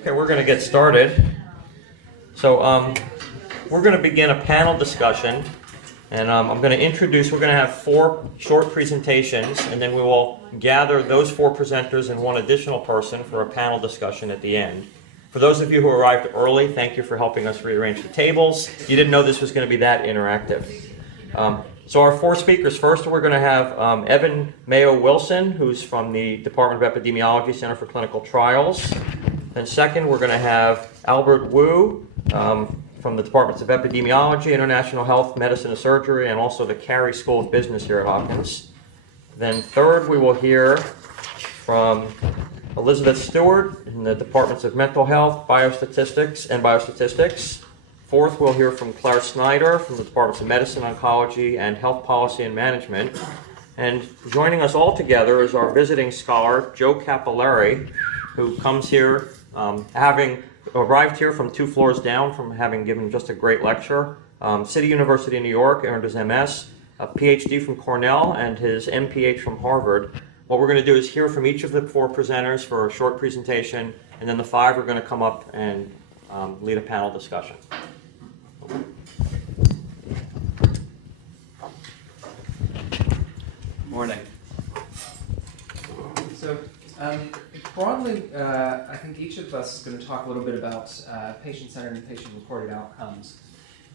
Okay, we're going to get started. So we're going to begin a panel discussion, and I'm going to introduce, we're going to have 4 short presentations, and then we will gather those 4 presenters and 1 additional person for a panel discussion at the end. For those of you who arrived early, thank you for helping us rearrange the tables. You didn't know this was going to be that interactive. So our 4 speakers, first we're going to have Evan Mayo-Wilson, who's from the Department of Epidemiology, Center for Clinical Trials. Then second, we're going to have Albert Wu from the Departments of Epidemiology, International Health, Medicine and Surgery, and also the Carey School of Business here at Hopkins. Then third, we will hear from Elizabeth Stewart in the Departments of Mental Health, Biostatistics. Fourth, we'll hear from Claire Snyder from the Departments of Medicine, Oncology, and Health Policy and Management. And joining us all together is our visiting scholar, Joe Capilleri, who comes here having arrived here from 2 floors down from having given just a great lecture. City University of New York, earned his MS, a PhD from Cornell, and his MPH from Harvard. What we're going to do is hear from each of the 4 presenters for a short presentation, and then the 5 are going to come up and lead a panel discussion. Morning. So broadly, I think each of us is going to talk a little bit about patient-centered and patient-reported outcomes.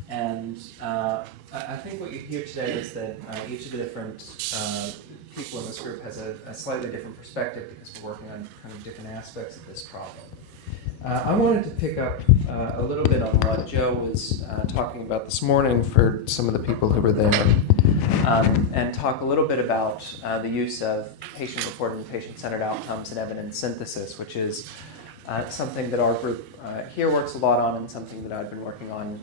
And I think what you hear today is that each of the different people in this group has a slightly different perspective because we're working on kind of different aspects of this problem. I wanted to pick up a little bit on what Joe was talking about this morning for some of the people who were there, and talk a little bit about the use of patient-reported and patient-centered outcomes in evidence synthesis, which is something that our group here works a lot on and something that I've been working on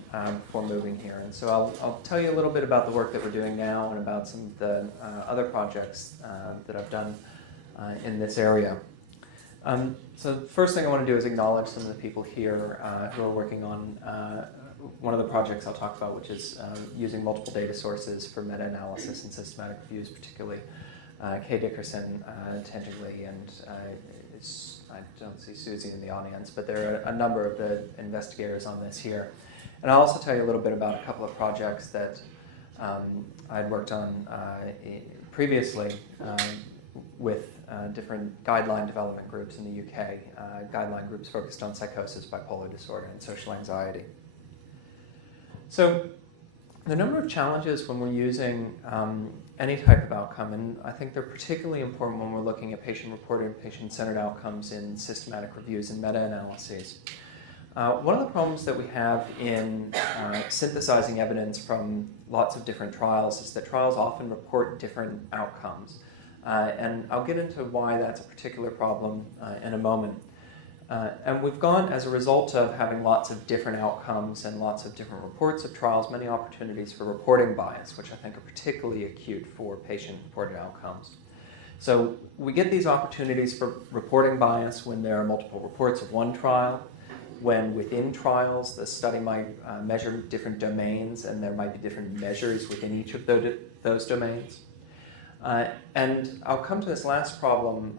before moving here. And so I'll tell you a little bit about the work that we're doing now and about some of the other projects that I've done in this area. So the first thing I want to do is acknowledge some of the people here who are working on one of the projects I'll talk about, which is using multiple data sources for meta-analysis and systematic reviews, particularly Kay Dickerson, Tenjigley, and I don't see Susie in the audience, but there are a number of the investigators on this here. And I'll also tell you a little bit about a couple of projects that I'd worked on previously with different guideline development groups in the UK, guideline groups focused on psychosis, bipolar disorder, and social anxiety. So the number of challenges when we're using any type of outcome, and I think they're particularly important when we're looking at patient-reported and patient-centered outcomes in systematic reviews and meta-analyses. One of the problems that we have in synthesizing evidence from lots of different trials is that trials often report different outcomes. And I'll get into why that's a particular problem in a moment. And we've gone, as a result of having lots of different outcomes and lots of different reports of trials, many opportunities for reporting bias, which I think are particularly acute for patient-reported outcomes. So we get these opportunities for reporting bias when there are multiple reports of one trial, when within trials the study might measure different domains and there might be different measures within each of those domains. And I'll come to this last problem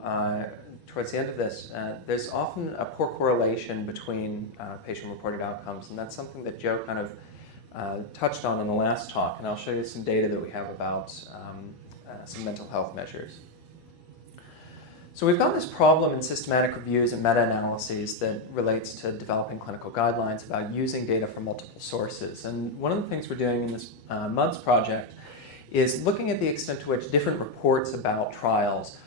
towards the end of this. There's often a poor correlation between patient-reported outcomes, and that's something that Joe kind of touched on in the last talk, and I'll show you some data that we have about some mental health measures. So we've got this problem in systematic reviews and meta-analyses that relates to developing clinical guidelines about using data from multiple sources. And one of the things we're doing in this MUDS project is looking at the extent to which different reports about trials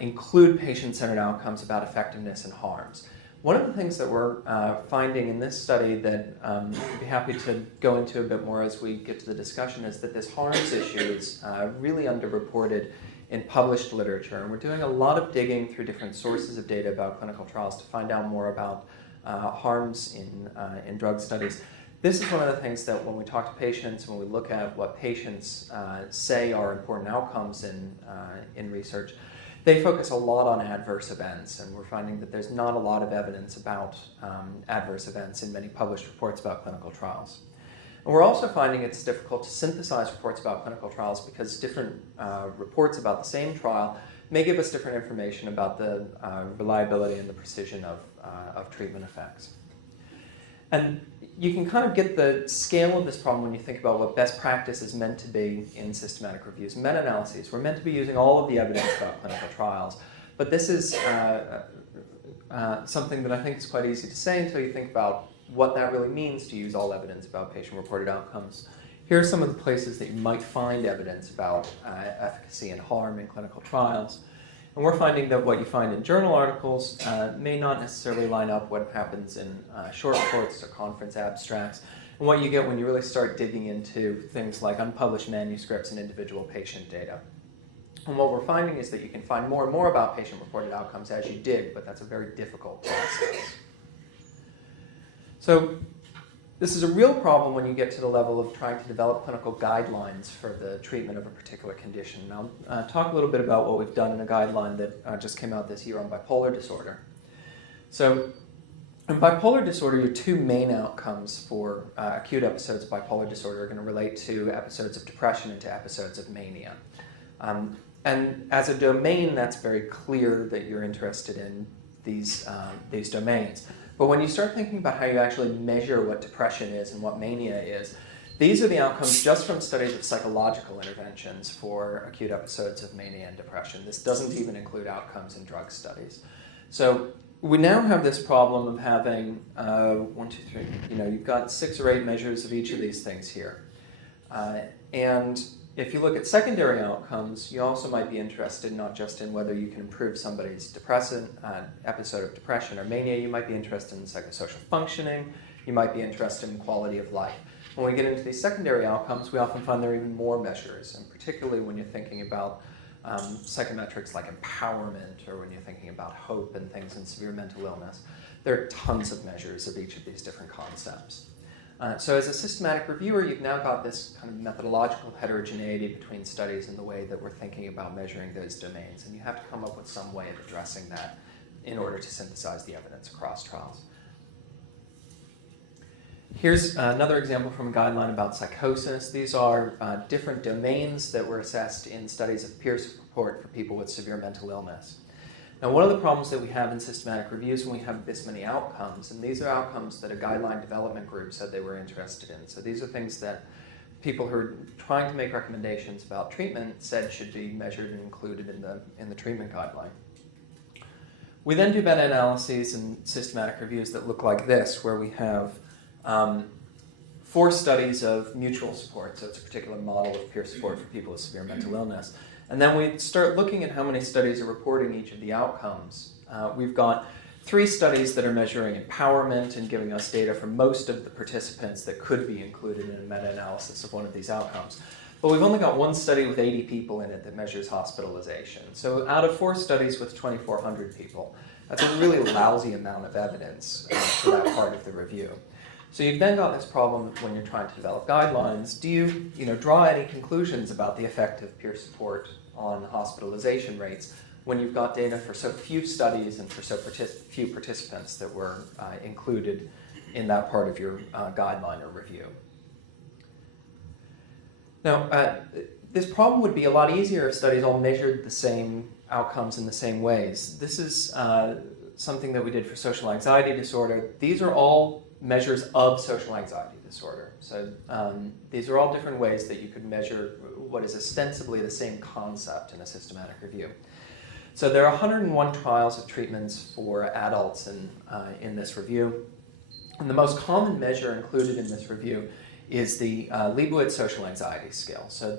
include patient-centered outcomes about effectiveness and harms. One of the things that we're finding in this study that I'd be happy to go into a bit more as we get to the discussion is that this harms issue is really underreported in published literature. And we're doing a lot of digging through different sources of data about clinical trials to find out more about harms in drug studies. This is one of the things that when we talk to patients, when we look at what patients say are important outcomes in research, they focus a lot on adverse events, and we're finding that there's not a lot of evidence about adverse events in many published reports about clinical trials. And we're also finding it's difficult to synthesize reports about clinical trials because different reports about the same trial may give us different information about the reliability and the precision of treatment effects. And you can kind of get the scale of this problem when you think about what best practice is meant to be in systematic reviews. Meta-analyses, we're meant to be using all of the evidence about clinical trials, but this is something that I think is quite easy to say until you think about what that really means to use all evidence about patient-reported outcomes. Here are some of the places that you might find evidence about efficacy and harm in clinical trials. And we're finding that what you find in journal articles may not necessarily line up what happens in short reports or conference abstracts, and what you get when you really start digging into things like unpublished manuscripts and individual patient data. And what we're finding is that you can find more and more about patient-reported outcomes as you dig, but that's a very difficult process. So this is a real problem when you get to the level of trying to develop clinical guidelines for the treatment of a particular condition. Now, I'll talk a little bit about what we've done in a guideline that just came out this year on bipolar disorder. So in bipolar disorder, your two main outcomes for acute episodes of bipolar disorder are going to relate to episodes of depression and to episodes of mania. And as a domain, that's very clear that you're interested in these domains. But when you start thinking about how you actually measure what depression is and what mania is, these are the outcomes just from studies of psychological interventions for acute episodes of mania and depression. This doesn't even include outcomes in drug studies. So we now have this problem of having, you've got 6 or 8 measures of each of these things here. And if you look at secondary outcomes, you also might be interested not just in whether you can improve somebody's episode of depression or mania, you might be interested in psychosocial functioning, you might be interested in quality of life. When we get into these secondary outcomes, we often find there are even more measures, and particularly when you're thinking about psychometrics like empowerment, or when you're thinking about hope and things in severe mental illness, there are tons of measures of each of these different concepts. So as a systematic reviewer, you've now got this kind of methodological heterogeneity between studies and the way that we're thinking about measuring those domains. And you have to come up with some way of addressing that in order to synthesize the evidence across trials. Here's another example from a guideline about psychosis. These are different domains that were assessed in studies of peer support for people with severe mental illness. Now, one of the problems that we have in systematic reviews when we have this many outcomes, and these are outcomes that a guideline development group said they were interested in. So these are things that people who are trying to make recommendations about treatment said should be measured and included in the treatment guideline. We then do meta-analyses and systematic reviews that look like this, where we have 4 studies of mutual support. So it's a particular model of peer support for people with severe mental illness. And then we start looking at how many studies are reporting each of the outcomes. We've got 3 studies that are measuring empowerment and giving us data for most of the participants that could be included in a meta-analysis of one of these outcomes. But we've only got 1 study with 80 people in it that measures hospitalization. So out of 4 studies with 2,400 people, that's a really lousy amount of evidence for that part of the review. So you've then got this problem when you're trying to develop guidelines. Do you draw any conclusions about the effect of peer support on hospitalization rates when you've got data for so few studies and for so few participants that were included in that part of your guideline or review? Now, this problem would be a lot easier if studies all measured the same outcomes in the same ways. This is something that we did for social anxiety disorder. These are all measures of social anxiety disorder. So these are all different ways that you could measure what is ostensibly the same concept in a systematic review. So there are 101 trials of treatments for adults in this review. And the most common measure included in this review is the Liebowitz Social Anxiety Scale. So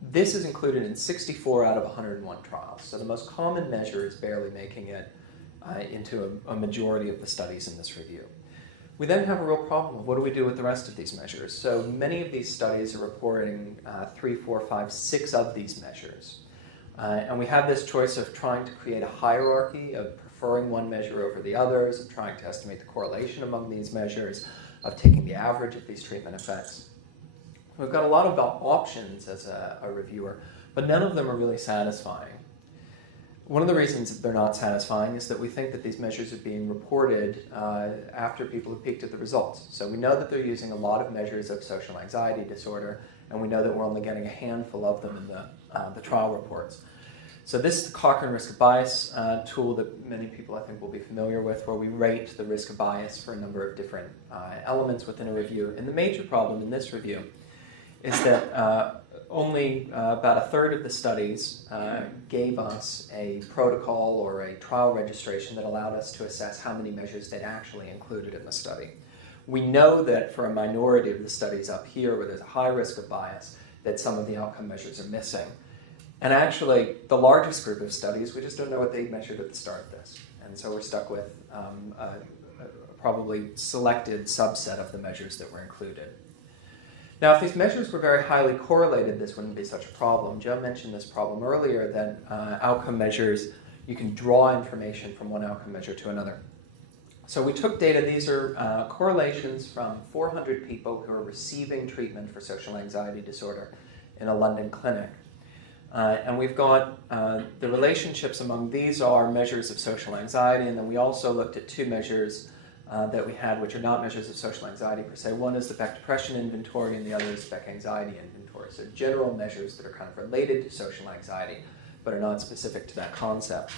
this is included in 64 out of 101 trials. So the most common measure is barely making it into a majority of the studies in this review. We then have a real problem of what do we do with the rest of these measures. So many of these studies are reporting 3, 4, 5, 6 of these measures. And we have this choice of trying to create a hierarchy, of preferring one measure over the others, of trying to estimate the correlation among these measures, of taking the average of these treatment effects. We've got a lot of options as a reviewer, but none of them are really satisfying. One of the reasons that they're not satisfying is that we think that these measures are being reported after people have peeked at the results. So we know that they're using a lot of measures of social anxiety disorder, and we know that we're only getting a handful of them in the trial reports. So this is the Cochrane risk of bias tool that many people I think will be familiar with, where we rate the risk of bias for a number of different elements within a review. And the major problem in this review is that only about a third of the studies gave us a protocol or a trial registration that allowed us to assess how many measures they'd actually included in the study. We know that for a minority of the studies up here where there's a high risk of bias, that some of the outcome measures are missing. And actually, the largest group of studies, we just don't know what they measured at the start of this. And so we're stuck with a probably selected subset of the measures that were included. Now, if these measures were very highly correlated, this wouldn't be such a problem. Joe mentioned this problem earlier, that outcome measures, you can draw information from one outcome measure to another. So we took data, these are correlations from 400 people who are receiving treatment for social anxiety disorder in a London clinic. And we've got the relationships among these are measures of social anxiety, and then we also looked at two measures that we had which are not measures of social anxiety per se. One is the Beck Depression Inventory and the other is Beck Anxiety Inventory. So general measures that are kind of related to social anxiety but are not specific to that concept.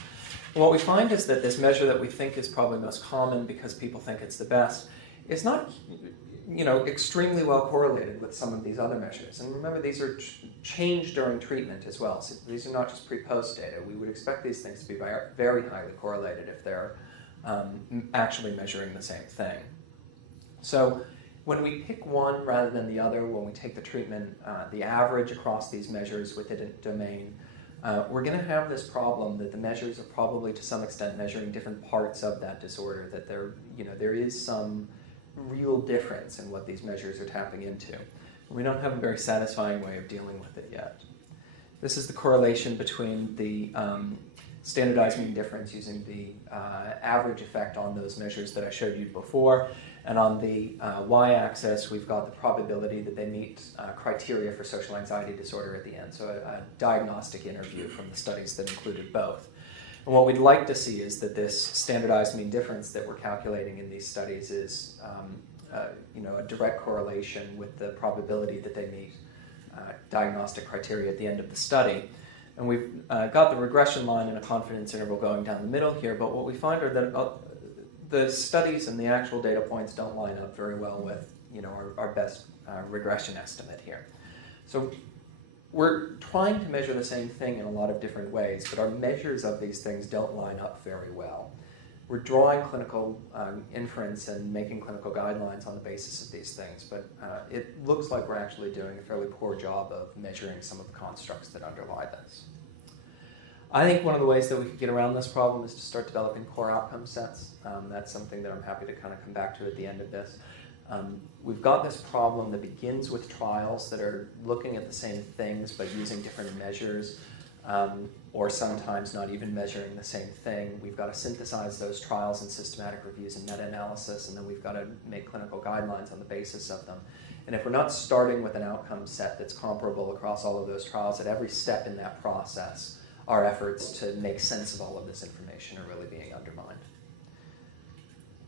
And what we find is that this measure that we think is probably most common because people think it's the best is not extremely well correlated with some of these other measures. And remember, these are changed during treatment as well. So these are not just pre-post data. We would expect these things to be very highly correlated if they're actually measuring the same thing. So when we pick one rather than the other, when we take the treatment, the average across these measures within a domain, we're going to have this problem that the measures are probably to some extent measuring different parts of that disorder, that there is some real difference in what these measures are tapping into. We don't have a very satisfying way of dealing with it yet. This is the correlation between the standardized mean difference using the average effect on those measures that I showed you before. And on the y-axis, we've got the probability that they meet criteria for social anxiety disorder at the end, so a diagnostic interview from the studies that included both. And what we'd like to see is that this standardized mean difference that we're calculating in these studies is a direct correlation with the probability that they meet diagnostic criteria at the end of the study. And we've got the regression line and a confidence interval going down the middle here, but what we find are that the studies and the actual data points don't line up very well with our best regression estimate here. So we're trying to measure the same thing in a lot of different ways, but our measures of these things don't line up very well. We're drawing clinical inference and making clinical guidelines on the basis of these things, but it looks like we're actually doing a fairly poor job of measuring some of the constructs that underlie this. I think one of the ways that we could get around this problem is to start developing core outcome sets. That's something that I'm happy to kind of come back to at the end of this. We've got this problem that begins with trials that are looking at the same things but using different measures, or sometimes not even measuring the same thing. We've got to synthesize those trials in systematic reviews and meta-analysis, and then we've got to make clinical guidelines on the basis of them. And if we're not starting with an outcome set that's comparable across all of those trials, at every step in that process, our efforts to make sense of all of this information are really being undermined.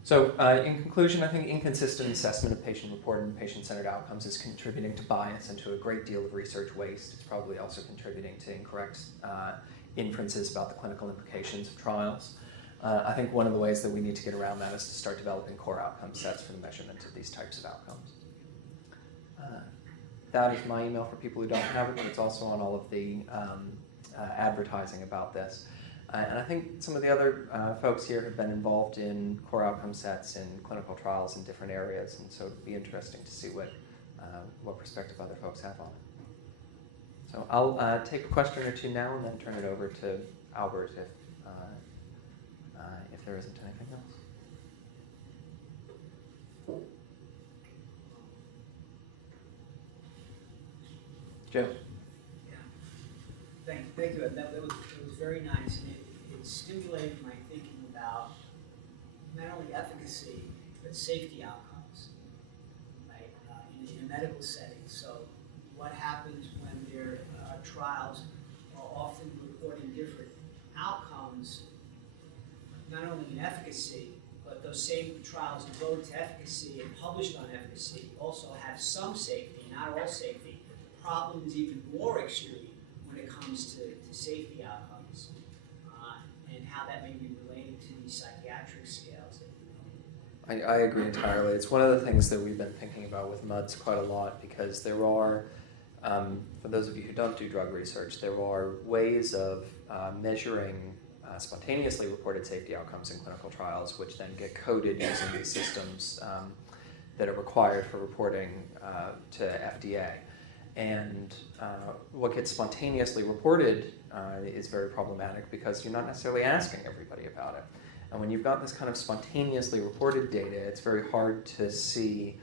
So in conclusion, I think inconsistent assessment of patient-reported and patient-centered outcomes is contributing to bias and to a great deal of research waste. It's probably also contributing to incorrect inferences about the clinical implications of trials. I think one of the ways that we need to get around that is to start developing core outcome sets for the measurement of these types of outcomes. That is my email for people who don't have it, but it's also on all of the advertising about this. And I think some of the other folks here have been involved in core outcome sets in clinical trials in different areas, and so it'd be interesting to see what perspective other folks have on it. So I'll take a question or two now and then turn it over to Albert if there isn't anything else. Joe? Thank you. It was very nice, and it stimulated my thinking about not only efficacy but safety outcomes, right? In a medical setting. So, what happens when their trials are often reporting different outcomes, not only in efficacy, but those same trials devoted to efficacy and published on efficacy also have some safety, not all safety. The problem is even more extreme when it comes to safety outcomes. how that may be related to these psychiatric scales that I agree entirely. It's one of the things that we've been thinking about with MUDs quite a lot, because there are, for those of you who don't do drug research, there are ways of measuring spontaneously reported safety outcomes in clinical trials, which then get coded using these systems that are required for reporting to FDA. And what gets spontaneously reported is very problematic, because you're not necessarily asking everybody about it. And when you've got this kind of spontaneously reported data, it's very hard to see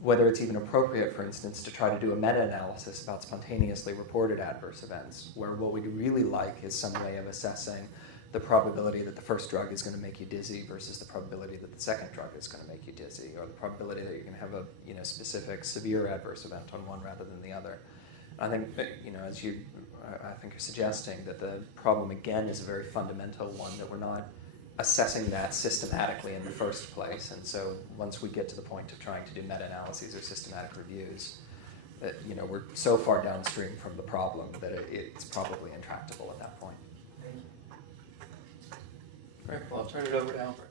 whether it's even appropriate, for instance, to try to do a meta-analysis about spontaneously reported adverse events, where what we'd really like is some way of assessing the probability that the first drug is going to make you dizzy versus the probability that the second drug is going to make you dizzy, or the probability that you're going to have a specific severe adverse event on one rather than the other. I think as I think you're suggesting, that the problem again is a very fundamental one, that we're not assessing that systematically in the first place. And so once we get to the point of trying to do meta-analyses or systematic reviews, we're so far downstream from the problem that it's probably intractable at that point. Thank you. Great. Well, I'll turn it over to Albert.